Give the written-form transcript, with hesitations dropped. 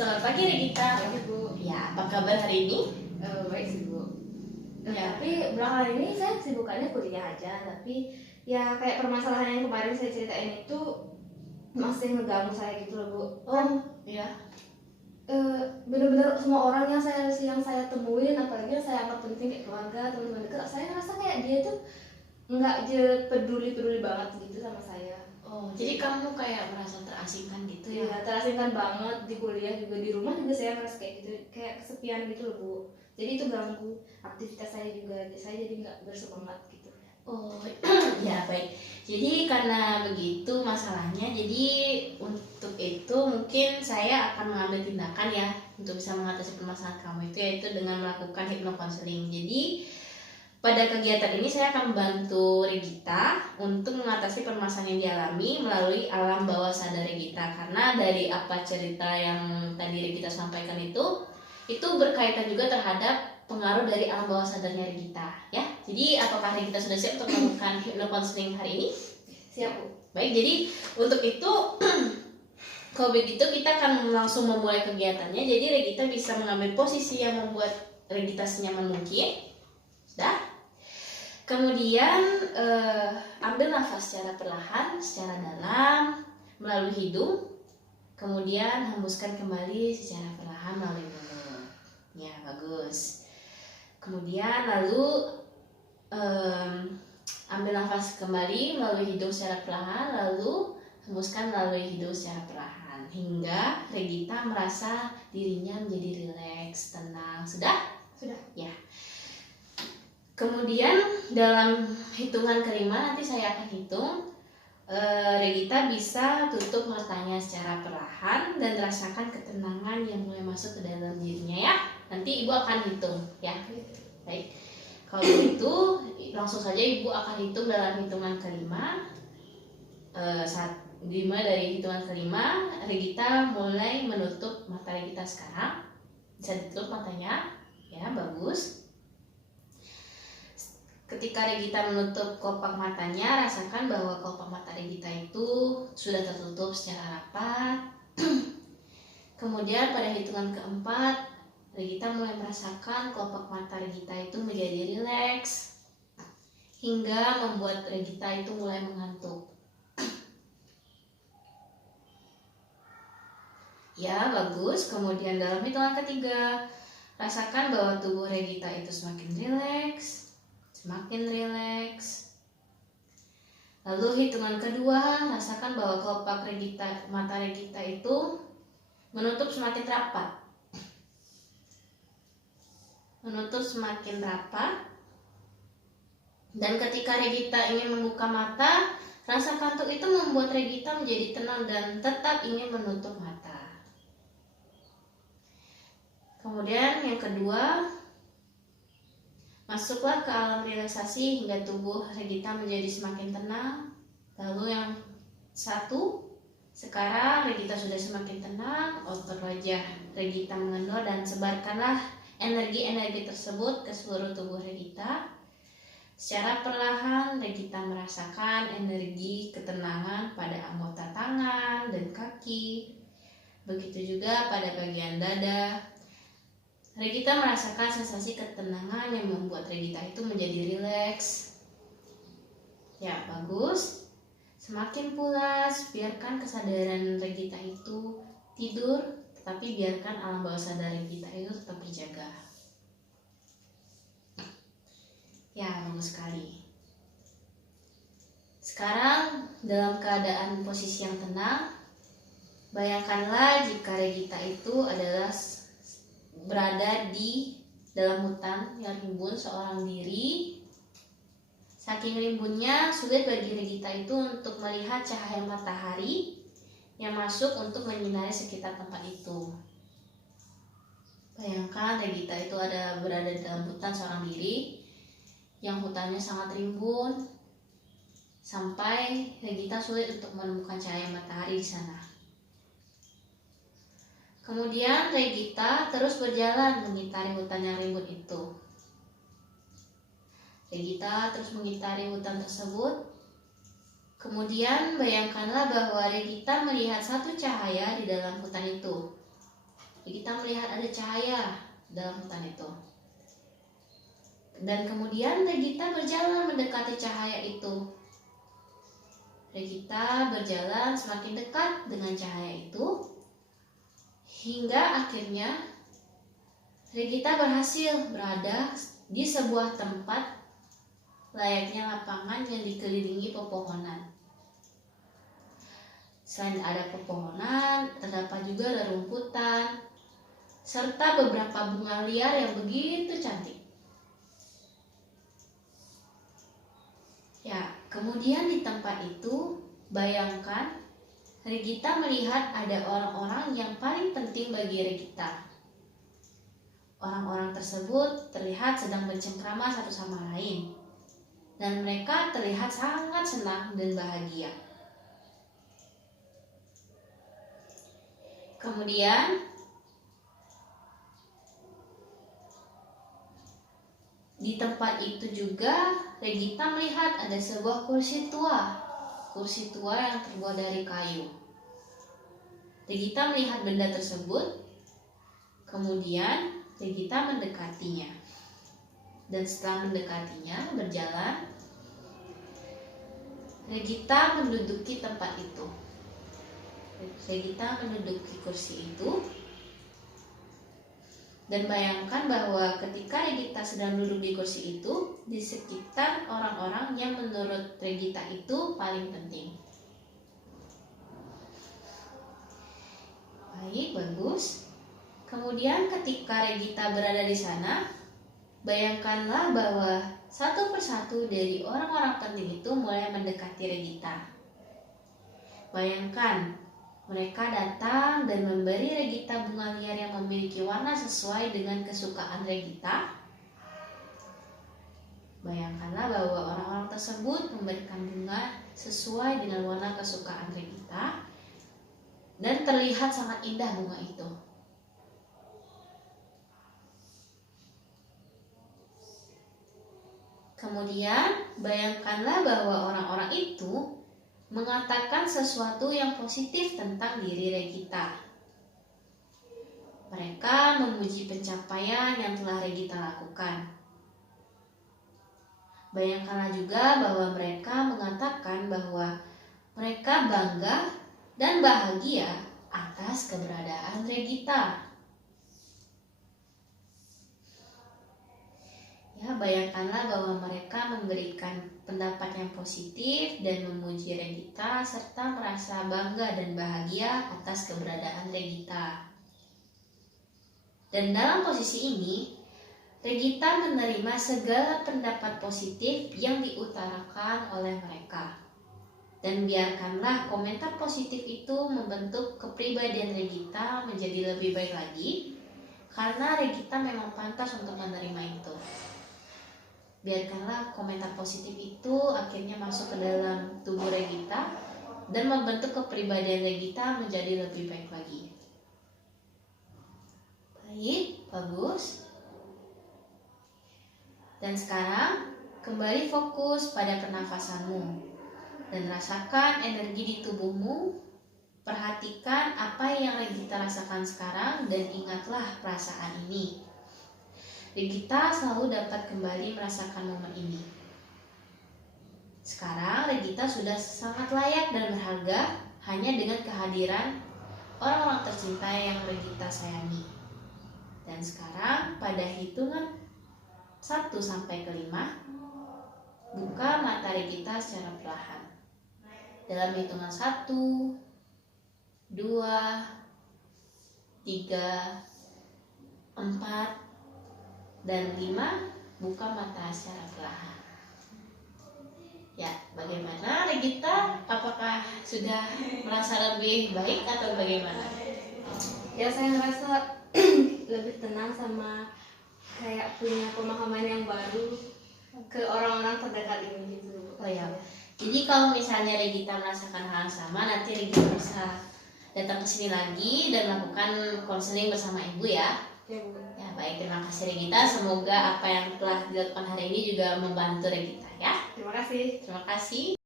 Selamat pagi Regita. Pagi Bu. Ya, apa kabar hari ini? Baik sih Bu. Ya. Tapi belakangan ini saya sibukannya kuliah aja. Tapi ya kayak permasalahan yang kemarin saya ceritain itu masih ngeganggu saya gitu loh Bu. Ya. Bener-bener semua orang yang saya temuin, apalagi yang saya anggap penting kayak keluarga, teman-teman dekat, saya ngerasa kayak dia tuh nggak peduli banget gitu sama saya. Jadi kamu kayak merasa terasingkan gitu ya? Iya, terasingkan banget di kuliah juga, di rumah juga saya merasa kayak gitu, kayak kesepian gitu loh Bu. Jadi itu ganggu aktivitas saya juga, saya jadi nggak bersemangat gitu. Ya baik. Jadi karena begitu masalahnya, jadi untuk itu mungkin saya akan mengambil tindakan ya untuk bisa mengatasi permasalahan kamu itu, yaitu dengan melakukan hypnocounseling. Jadi pada kegiatan ini saya akan membantu Regita untuk mengatasi permasalahan yang dialami melalui alam bawah sadar Regita. Karena dari apa cerita yang tadi Regita sampaikan itu berkaitan juga terhadap pengaruh dari alam bawah sadarnya Regita ya. Jadi apakah Regita sudah siap untuk melakukan hypnocounseling hari ini? Siap Bu. Baik, jadi untuk itu kalau begitu kita akan langsung memulai kegiatannya. Jadi Regita bisa mengambil posisi yang membuat Regita senyaman mungkin. Sudah? Kemudian ambil nafas secara perlahan, secara dalam melalui hidung. Kemudian hembuskan kembali secara perlahan melalui mulut. Ya, bagus. Kemudian lalu ambil nafas kembali melalui hidung secara perlahan, lalu hembuskan melalui hidung secara perlahan hingga Regita merasa dirinya menjadi rileks, tenang. Sudah? Sudah. Ya. Kemudian dalam hitungan kelima nanti saya akan hitung. Regita bisa tutup matanya secara perlahan dan rasakan ketenangan yang mulai masuk ke dalam dirinya ya. Nanti Ibu akan hitung ya. Baik. Kalau begitu langsung saja Ibu akan hitung dalam hitungan kelima. Dari hitungan kelima, Regita mulai menutup mata Regita sekarang. Bisa ditutup matanya, ya bagus. Ketika Regita menutup kelopak matanya, rasakan bahwa kelopak mata Regita itu sudah tertutup secara rapat. Kemudian pada hitungan keempat, Regita mulai merasakan kelopak mata Regita itu menjadi rileks hingga membuat Regita itu mulai mengantuk. Ya, bagus. Kemudian dalam hitungan ketiga, rasakan bahwa tubuh Regita itu semakin rileks. Lalu hitungan kedua, rasakan bahwa kelopak mata Regita itu menutup semakin rapat. Dan ketika Regita ingin membuka mata, rasa kantuk itu membuat Regita menjadi tenang dan tetap ingin menutup mata. Kemudian yang kedua, masuklah ke alam relaksasi hingga tubuh Regita menjadi semakin tenang. Lalu yang satu, sekarang Regita sudah semakin tenang, otot wajah Regita mengendor dan sebarkanlah energi-energi tersebut ke seluruh tubuh Regita. Secara perlahan Regita merasakan energi ketenangan pada anggota tangan dan kaki. Begitu juga pada bagian dada. Regita merasakan sensasi ketenangan yang membuat Regita itu menjadi rileks. Ya, bagus. Semakin pulas, biarkan kesadaran Regita itu tidur, tetapi biarkan alam bawah sadar Regita itu tetap terjaga. Ya, bagus sekali. Sekarang dalam keadaan posisi yang tenang, bayangkanlah jika Regita itu adalah berada di dalam hutan yang rimbun seorang diri. Saking rimbunnya, sulit bagi Regita itu untuk melihat cahaya matahari yang masuk untuk menyinari sekitar tempat itu. Bayangkan Regita itu berada di dalam hutan seorang diri yang hutannya sangat rimbun sampai Regita sulit untuk menemukan cahaya matahari di sana. Kemudian Regita terus berjalan mengitari hutan yang rimbun itu. Regita terus mengitari hutan tersebut. Kemudian bayangkanlah bahwa Regita melihat satu cahaya di dalam hutan itu. Regita melihat ada cahaya dalam hutan itu. Dan kemudian Regita berjalan mendekati cahaya itu. Regita berjalan semakin dekat dengan cahaya itu, hingga akhirnya Regita berhasil berada di sebuah tempat layaknya lapangan yang dikelilingi pepohonan. Selain ada pepohonan, terdapat juga rerumputan, serta beberapa bunga liar yang begitu cantik. Ya, kemudian di tempat itu, bayangkan Regita melihat ada orang-orang yang paling penting bagi Regita. Orang-orang tersebut terlihat sedang bercengkrama satu sama lain, dan mereka terlihat sangat senang dan bahagia. Kemudian di tempat itu juga Regita melihat ada sebuah kursi tua yang terbuat dari kayu. Regita melihat benda tersebut, kemudian Regita mendekatinya. Dan setelah mendekatinya, berjalan, Regita menduduki tempat itu. Regita menduduki kursi itu, dan bayangkan bahwa ketika Regita sedang duduk di kursi itu, di sekitar orang-orang yang menurut Regita itu paling penting. Baik, bagus. Kemudian ketika Regita berada di sana, bayangkanlah bahwa satu persatu dari orang-orang penting itu mulai mendekati Regita. Bayangkan, mereka datang dan memberi Regita bunga liar yang memiliki warna sesuai dengan kesukaan Regita. Bayangkanlah bahwa orang-orang tersebut memberikan bunga sesuai dengan warna kesukaan Regita, dan terlihat sangat indah bunga itu. Kemudian, bayangkanlah bahwa orang-orang itu mengatakan sesuatu yang positif tentang diri Regita. Mereka memuji pencapaian yang telah Regita lakukan. Bayangkanlah juga bahwa mereka mengatakan bahwa mereka bangga dan bahagia atas keberadaan Regita. Ya, bayangkanlah bahwa mereka memberikan pendapat yang positif dan memuji Regita serta merasa bangga dan bahagia atas keberadaan Regita. Dan dalam posisi ini, Regita menerima segala pendapat positif yang diutarakan oleh mereka. Dan biarkanlah komentar positif itu membentuk kepribadian Regita menjadi lebih baik lagi, karena Regita memang pantas untuk menerima itu. Biarkanlah komentar positif itu akhirnya masuk ke dalam tubuh Regita dan membentuk kepribadian Regita menjadi lebih baik lagi. Baik, bagus. Dan sekarang kembali fokus pada pernafasanmu dan rasakan energi di tubuhmu. Perhatikan apa yang Regita rasakan sekarang dan ingatlah perasaan ini. Regita selalu dapat kembali merasakan momen ini. Sekarang Regita sudah sangat layak dan berharga hanya dengan kehadiran orang-orang tercinta yang Regita sayangi. Dan sekarang pada hitungan 1 sampai ke 5, buka mata Regita secara perlahan. Dalam hitungan 1, 2, 3, 4, dan 5, buka mata secara perlahan. Ya, bagaimana Regita? Apakah sudah merasa lebih baik atau bagaimana? Ya, saya ngerasa lebih tenang sama kayak punya pemahaman yang baru ke orang-orang terdekat ini gitu. Oh ya, jadi kalau misalnya Regita merasakan hal yang sama, nanti Regita bisa datang ke sini lagi dan lakukan konseling bersama ibu ya. Ya, Bu. Ya, baik, terima kasih Regita. Semoga apa yang telah dilakukan hari ini juga membantu Regita ya. Terima kasih. Terima kasih.